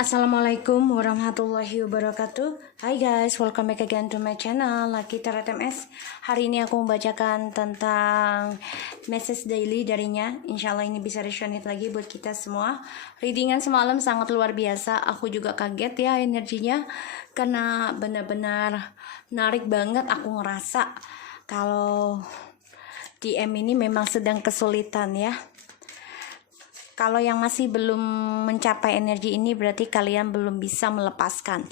Assalamualaikum warahmatullahi wabarakatuh. Hai guys, welcome back again to my channel Lucky Tarot MS. Hari ini aku membacakan tentang message daily darinya. Insya Allah ini bisa resonate lagi buat kita semua. Readingan semalam sangat luar biasa. Aku juga kaget ya energinya, karena benar-benar narik banget. Aku ngerasa kalau DM ini memang sedang kesulitan ya. Kalau yang masih belum mencapai energi ini berarti kalian belum bisa melepaskan.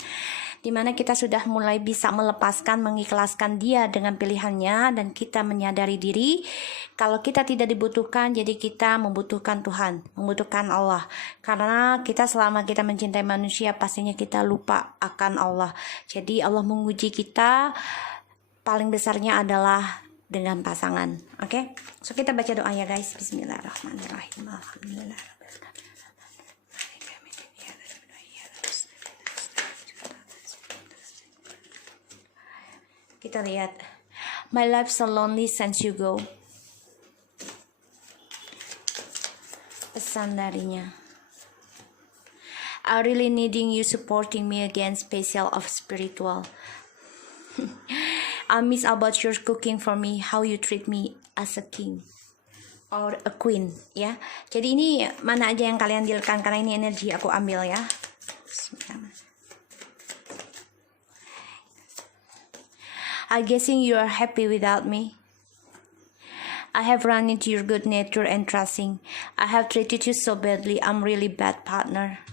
Dimana kita sudah mulai bisa melepaskan, mengikhlaskan dia dengan pilihannya, dan kita menyadari diri kalau kita tidak dibutuhkan, jadi kita membutuhkan Tuhan, membutuhkan Allah. Karena kita selama kita mencintai manusia pastinya kita lupa akan Allah. Jadi Allah menguji kita paling besarnya adalah dengan pasangan. Oke? So kita baca doa ya guys. Bismillahirrahmanirrahim. Alhamdulillah. Kita lihat. My life so lonely since you go. Pesan darinya. I really needing you supporting me again, special of spiritual. I miss about your cooking for me, how you treat me as a king or a queen ya. Jadi ini mana aja yang kalian dealkan, karena ini energi aku ambil ya. I guessing you are happy without me. I have run into your good nature and trusting. I have treated you so badly. I'm really bad partner.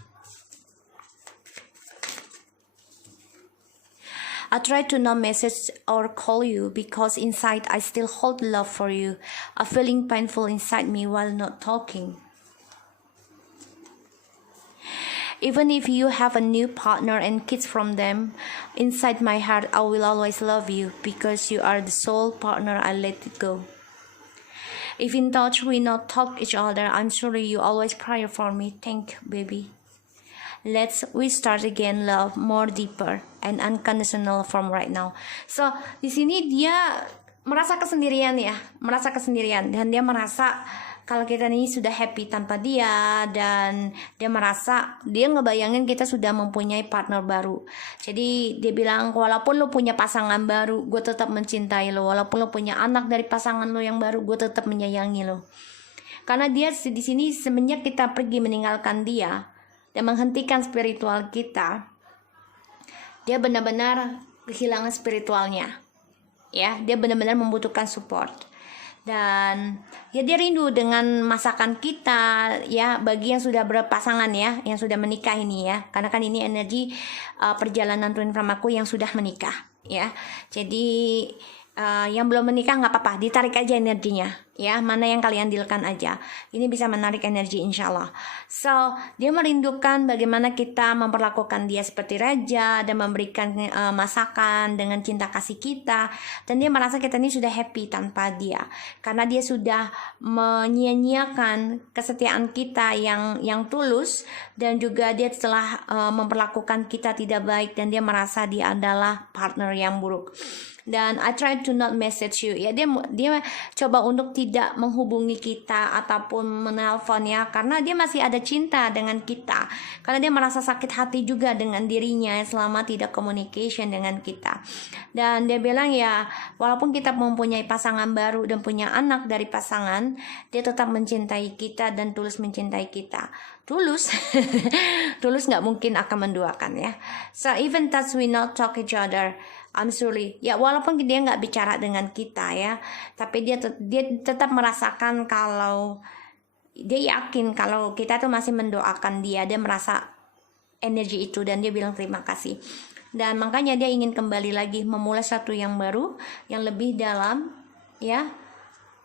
I try to not message or call you because inside I still hold love for you. A feeling painful inside me while not talking. Even if you have a new partner and kids from them, inside my heart I will always love you because you are the sole partner I let it go. If in touch we not talk each other, I'm sorry you always pray for me. Thank you, baby. We start again, love more deeper and unconditional from right now. So di sini dia merasa kesendirian ya, dan dia merasa kalau kita ini sudah happy tanpa dia, dan dia merasa dia ngebayangin kita sudah mempunyai partner baru. Jadi dia bilang walaupun lo punya pasangan baru, gue tetap mencintai lo. Walaupun lo punya anak dari pasangan lo yang baru, gue tetap menyayangi lo. Karena dia di sini semenjak kita pergi meninggalkan dia dan menghentikan spiritual kita, dia benar-benar kehilangan spiritualnya ya. Dia benar-benar membutuhkan support, dan ya dia rindu dengan masakan kita ya, bagi yang sudah berpasangan ya, yang sudah menikah ini ya, karena kan ini energi perjalanan twin flame aku yang sudah menikah ya. Jadi yang belum menikah nggak apa-apa, ditarik aja energinya ya, mana yang kalian dealkan aja, ini bisa menarik energi insyaallah. So dia merindukan bagaimana kita memperlakukan dia seperti raja dan memberikan masakan dengan cinta kasih kita, dan dia merasa kita ini sudah happy tanpa dia, karena dia sudah menyia-nyiakan kesetiaan kita yang tulus, dan juga dia telah memperlakukan kita tidak baik, dan dia merasa dia adalah partner yang buruk. Dan I try to not message you ya, dia coba untuk tidak menghubungi kita ataupun menelpon ya, karena dia masih ada cinta dengan kita, karena dia merasa sakit hati juga dengan dirinya selama tidak communication dengan kita. Dan dia bilang ya, walaupun kita mempunyai pasangan baru dan punya anak dari pasangan, dia tetap mencintai kita dan tulus mencintai kita. Tulus tulus nggak mungkin akan menduakan ya. So even that we not talk each other, I'm sorry ya, walaupun dia nggak bicara dengan kita ya, tapi dia tetap merasakan kalau dia yakin kalau kita tuh masih mendoakan dia. Dia merasa energi itu, dan dia bilang terima kasih, dan makanya dia ingin kembali lagi memulai satu yang baru, yang lebih dalam ya,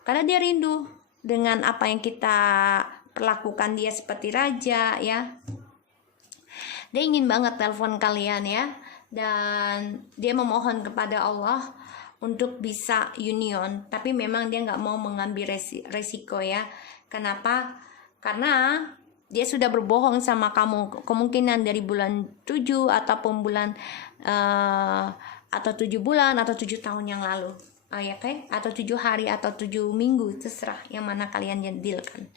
karena dia rindu dengan apa yang kita perlakukan dia seperti raja ya. Dia ingin banget telepon kalian ya, dan dia memohon kepada Allah untuk bisa union, tapi memang dia nggak mau mengambil resiko ya. Kenapa? Karena dia sudah berbohong sama kamu, kemungkinan dari bulan 7 ataupun bulan atau 7 bulan atau 7 tahun yang lalu ya, atau 7 hari atau 7 minggu, terserah yang mana kalian dealkan.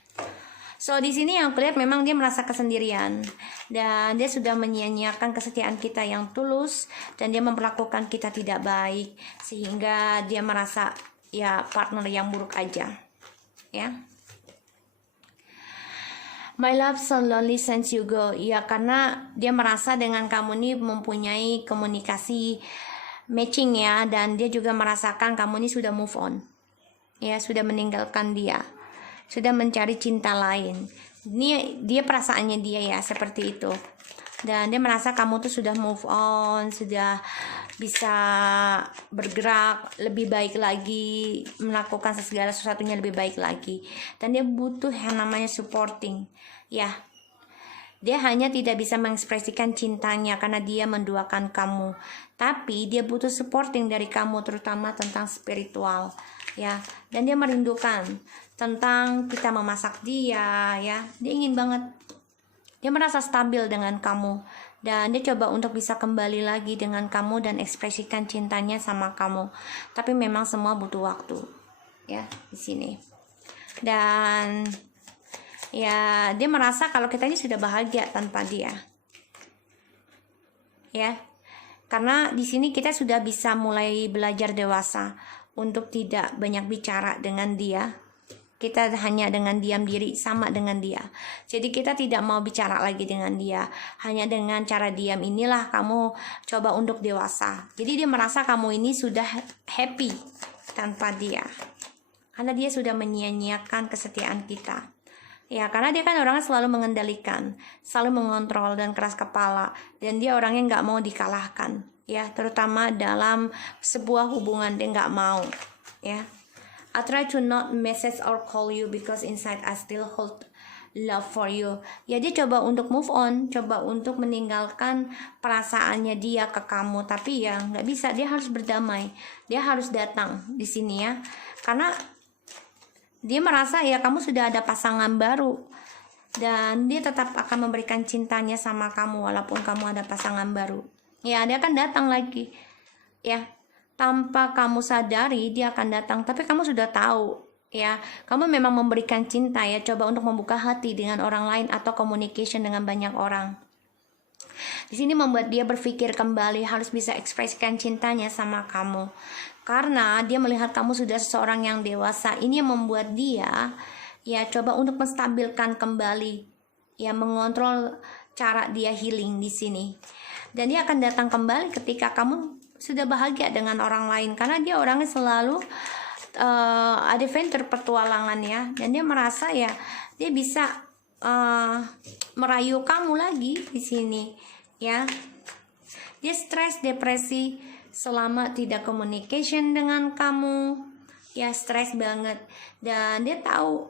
So di sini yang aku lihat memang dia merasa kesendirian dan dia sudah menyia-nyiakan kesetiaan kita yang tulus dan dia memperlakukan kita tidak baik sehingga dia merasa ya partner yang buruk aja. Ya. My love so lonely since you go. Ya karena dia merasa dengan kamu ini mempunyai komunikasi matching ya, dan dia juga merasakan kamu ini sudah move on. Ya, sudah meninggalkan dia. Sudah mencari cinta lain. Ini dia perasaannya dia ya seperti itu. Dan dia merasa kamu tuh sudah move on, sudah bisa bergerak lebih baik lagi, melakukan segala sesuatunya lebih baik lagi. Dan dia butuh yang namanya supporting. Ya. Dia hanya tidak bisa mengekspresikan cintanya karena dia menduakan kamu. Tapi dia butuh supporting dari kamu terutama tentang spiritual. Ya, dan dia merindukan tentang kita memasak dia ya. Dia ingin banget. Dia merasa stabil dengan kamu dan dia coba untuk bisa kembali lagi dengan kamu dan ekspresikan cintanya sama kamu. Tapi memang semua butuh waktu. Ya, di sini. Dan ya, dia merasa kalau kita ini sudah bahagia tanpa dia. Ya. Karena di sini kita sudah bisa mulai belajar dewasa untuk tidak banyak bicara dengan dia. Kita hanya dengan diam diri sama dengan dia. Jadi kita tidak mau bicara lagi dengan dia. Hanya dengan cara diam inilah kamu coba untuk dewasa. Jadi dia merasa kamu ini sudah happy tanpa dia. Karena dia sudah menyia-nyiakan kesetiaan kita. Ya, karena dia kan orangnya selalu mengendalikan, selalu mengontrol dan keras kepala. Dan dia orangnya nggak mau dikalahkan. Ya, terutama dalam sebuah hubungan dia nggak mau. Ya, I try to not message or call you because inside I still hold love for you. Ya, dia coba untuk move on, coba untuk meninggalkan perasaannya dia ke kamu, tapi ya nggak bisa. Dia harus berdamai, dia harus datang di sini ya, karena dia merasa ya kamu sudah ada pasangan baru dan dia tetap akan memberikan cintanya sama kamu walaupun kamu ada pasangan baru. Ya, dia akan datang lagi. Ya, tanpa kamu sadari dia akan datang, tapi kamu sudah tahu. Ya, kamu memang memberikan cinta ya, coba untuk membuka hati dengan orang lain atau communication dengan banyak orang. Di sini membuat dia berpikir kembali harus bisa ekspresikan cintanya sama kamu. Karena dia melihat kamu sudah seseorang yang dewasa. Ini yang membuat dia ya coba untuk menstabilkan kembali, ya mengontrol cara dia healing di sini. Dan dia akan datang kembali ketika kamu sudah bahagia dengan orang lain. Karena dia orangnya selalu adventure, petualangan ya. Dan dia merasa ya dia bisa merayu kamu lagi di sini ya. Dia stres, depresi selama tidak communication dengan kamu. Ya, stres banget. Dan dia tahu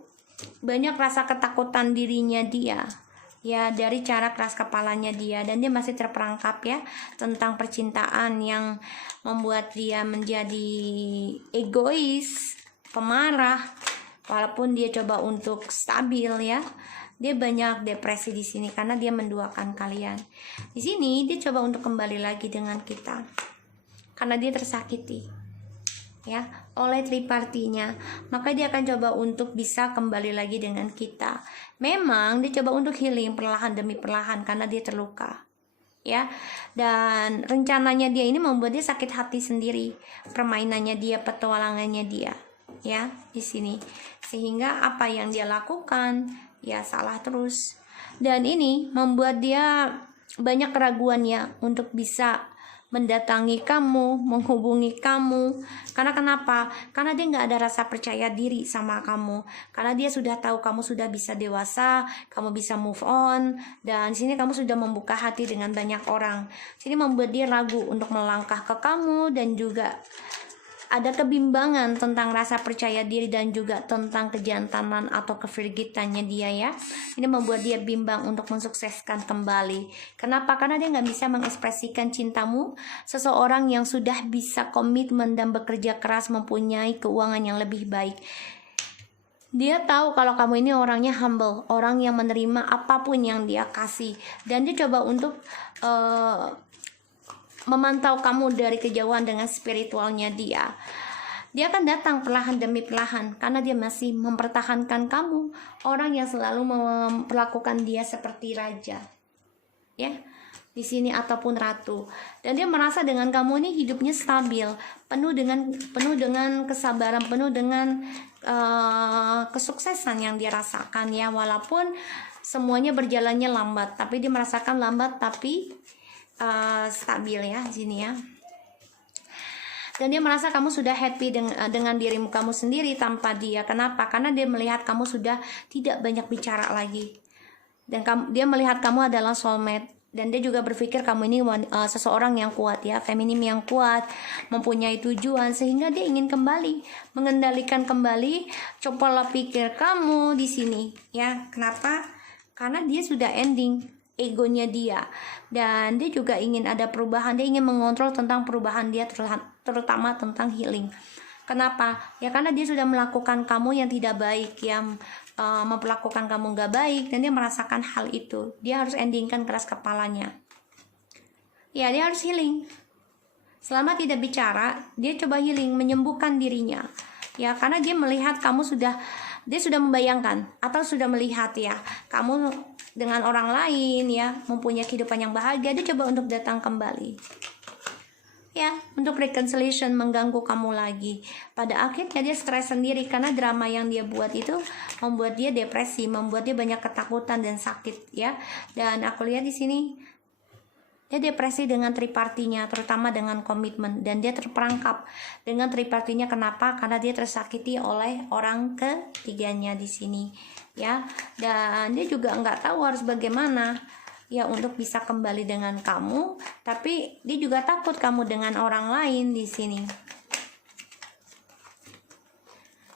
banyak rasa ketakutan dirinya dia. Ya, dari cara keras kepalanya dia, dan dia masih terperangkap ya tentang percintaan yang membuat dia menjadi egois, pemarah. Walaupun dia coba untuk stabil ya, dia banyak depresi di sini karena dia menduakan kalian. Di sini dia coba untuk kembali lagi dengan kita karena dia tersakiti ya oleh tripartinya, maka dia akan coba untuk bisa kembali lagi dengan kita. Memang dia coba untuk healing perlahan demi perlahan karena dia terluka ya, dan rencananya dia ini membuat dia sakit hati sendiri, permainannya dia, petualangannya dia ya di sini, sehingga apa yang dia lakukan ya salah terus, dan ini membuat dia banyak keraguannya untuk bisa mendatangi kamu, menghubungi kamu. Karena kenapa? Karena dia nggak ada rasa percaya diri sama kamu. Karena dia sudah tahu kamu sudah bisa dewasa, kamu bisa move on, dan di sini kamu sudah membuka hati dengan banyak orang. Sini membuat dia ragu untuk melangkah ke kamu, dan juga ada kebimbangan tentang rasa percaya diri dan juga tentang kejantanan atau kevirgitannya dia ya. Ini membuat dia bimbang untuk mensukseskan kembali. Kenapa? Karena dia nggak bisa mengekspresikan cintamu. Seseorang yang sudah bisa komitmen dan bekerja keras, mempunyai keuangan yang lebih baik. Dia tahu kalau kamu ini orangnya humble, orang yang menerima apapun yang dia kasih, dan dia coba untuk memantau kamu dari kejauhan dengan spiritualnya dia. Dia akan datang perlahan demi perlahan karena dia masih mempertahankan kamu, orang yang selalu memperlakukan dia seperti raja, ya, di sini ataupun ratu. Dan dia merasa dengan kamu ini hidupnya stabil, penuh dengan kesabaran, penuh dengan kesuksesan yang dia rasakan, ya, walaupun semuanya berjalannya lambat, tapi dia merasakan lambat tapi stabil, ya, di sini, ya. Dan dia merasa kamu sudah happy dengan dirimu kamu sendiri tanpa dia. Kenapa? Karena dia melihat kamu sudah tidak banyak bicara lagi. Dan dia melihat kamu adalah soulmate. Dan dia juga berpikir kamu ini seseorang yang kuat, ya, feminim yang kuat, mempunyai tujuan, sehingga dia ingin kembali mengendalikan kembali pola pikir kamu di sini, ya. Kenapa? Karena dia sudah ending egonya dia, dan dia juga ingin ada perubahan. Dia ingin mengontrol tentang perubahan dia, terutama tentang healing. Kenapa? Ya karena dia sudah melakukan kamu yang tidak baik, yang memperlakukan kamu gak baik, dan dia merasakan hal itu. Dia harus endingkan keras kepalanya. Ya, dia harus healing. Selama tidak bicara, dia coba healing, menyembuhkan dirinya. Ya, karena dia melihat kamu dia sudah membayangkan atau sudah melihat, ya, kamu dengan orang lain, ya, mempunyai kehidupan yang bahagia. Dia coba untuk datang kembali, ya, untuk reconciliation, mengganggu kamu lagi. Pada akhirnya dia stres sendiri karena drama yang dia buat itu membuat dia depresi, membuat dia banyak ketakutan dan sakit, ya. Dan aku lihat di sini dia depresi dengan tripartinya, terutama dengan komitmen, dan dia terperangkap dengan tripartinya. Kenapa? Karena dia tersakiti oleh orang ketiganya di sini, ya. Dan dia juga nggak tahu harus bagaimana, ya, untuk bisa kembali dengan kamu, tapi dia juga takut kamu dengan orang lain di sini.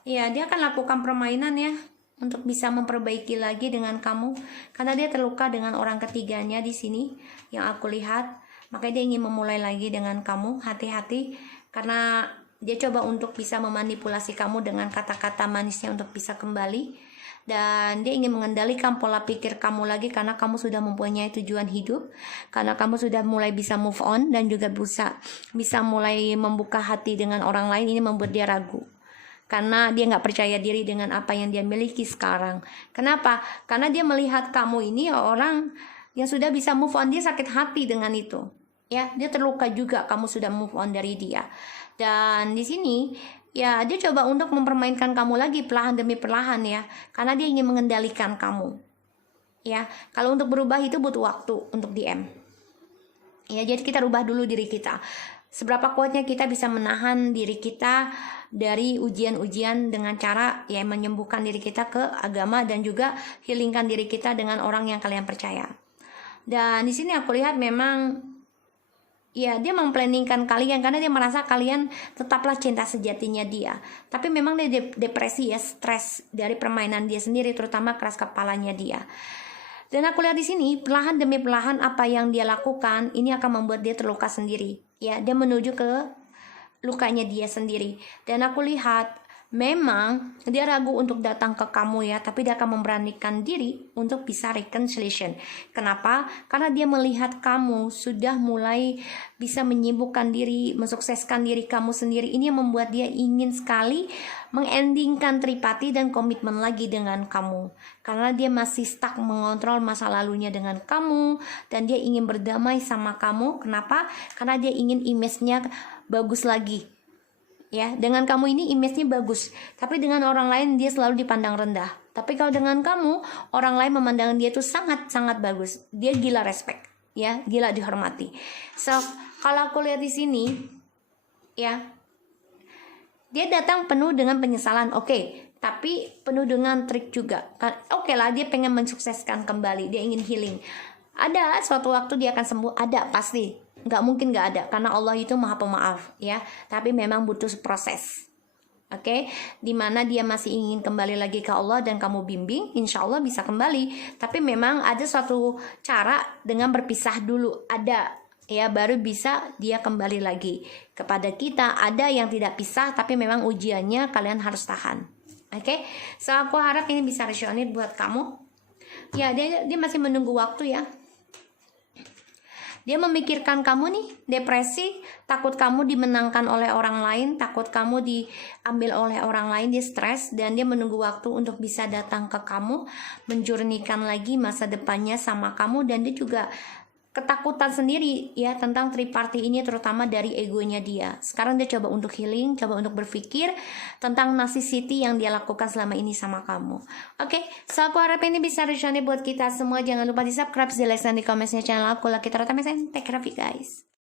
Ya, dia akan lakukan permainan, ya, untuk bisa memperbaiki lagi dengan kamu, karena dia terluka dengan orang ketiganya di sini yang aku lihat. Makanya dia ingin memulai lagi dengan kamu. Hati-hati, karena dia coba untuk bisa memanipulasi kamu dengan kata-kata manisnya untuk bisa kembali. Dan dia ingin mengendalikan pola pikir kamu lagi karena kamu sudah mempunyai tujuan hidup, karena kamu sudah mulai bisa move on dan juga bisa mulai membuka hati dengan orang lain. Ini membuat dia ragu karena dia nggak percaya diri dengan apa yang dia miliki sekarang. Kenapa? Karena dia melihat kamu ini orang yang sudah bisa move on. Dia sakit hati dengan itu, ya. Dia terluka juga kamu sudah move on dari dia. Dan di sini, ya, dia coba untuk mempermainkan kamu lagi perlahan demi perlahan, ya, karena dia ingin mengendalikan kamu, ya. Kalau untuk berubah itu butuh waktu untuk DM, ya. Jadi kita rubah dulu diri kita. Seberapa kuatnya kita bisa menahan diri kita dari ujian-ujian dengan cara, ya, menyembuhkan diri kita ke agama dan juga healingkan diri kita dengan orang yang kalian percaya. Dan di sini aku lihat memang, ya, dia memplanningkan kalian karena dia merasa kalian tetaplah cinta sejatinya dia. Tapi memang dia depresi, ya, stres dari permainan dia sendiri, terutama keras kepalanya dia. Dan aku lihat di sini perlahan demi perlahan apa yang dia lakukan ini akan membuat dia terluka sendiri, ya. Dia menuju ke lukanya dia sendiri. Dan aku lihat memang dia ragu untuk datang ke kamu, ya, tapi dia akan memberanikan diri untuk bisa reconciliation. Kenapa? Karena dia melihat kamu sudah mulai bisa menyibukkan diri, mensukseskan diri kamu sendiri. Ini yang membuat dia ingin sekali mengendingkan tripati dan komitmen lagi dengan kamu, karena dia masih stuck mengontrol masa lalunya dengan kamu, dan dia ingin berdamai sama kamu. Kenapa? Karena dia ingin image-nya bagus lagi, ya. Dengan kamu ini image-nya bagus, tapi dengan orang lain dia selalu dipandang rendah. Tapi kalau dengan kamu, orang lain memandang dia itu sangat-sangat bagus. Dia gila respect, ya, gila dihormati. So, kalau aku lihat di sini, ya, dia datang penuh dengan penyesalan, oke, tapi penuh dengan trik juga. Oke lah, dia pengen mensukseskan kembali, dia ingin healing. Ada suatu waktu dia akan sembuh, ada pasti. Nggak mungkin nggak ada, karena Allah itu maha pemaaf, ya. Tapi memang butuh proses, oke. Dimana dia masih ingin kembali lagi ke Allah dan kamu bimbing, insya Allah bisa kembali. Tapi memang ada suatu cara dengan berpisah dulu, ada, ya, baru bisa dia kembali lagi kepada kita. Ada yang tidak pisah, tapi memang ujiannya kalian harus tahan, oke. So aku harap ini bisa resonate buat kamu, ya. Dia masih menunggu waktu, ya. Dia memikirkan kamu nih, depresi, takut kamu dimenangkan oleh orang lain, takut kamu diambil oleh orang lain, dia stres, dan dia menunggu waktu untuk bisa datang ke kamu, menjurnikan lagi masa depannya sama kamu, dan dia juga ketakutan sendiri ya tentang triparty ini, terutama dari egonya dia. Sekarang dia coba untuk healing, coba untuk berpikir tentang narcissistic yang dia lakukan selama ini sama kamu. Oke, so aku harap ini bisa resonate buat kita semua. Jangan lupa di subscribe, di like, dan di komen channel aku. Kita Rata Mesen, take care of you guys.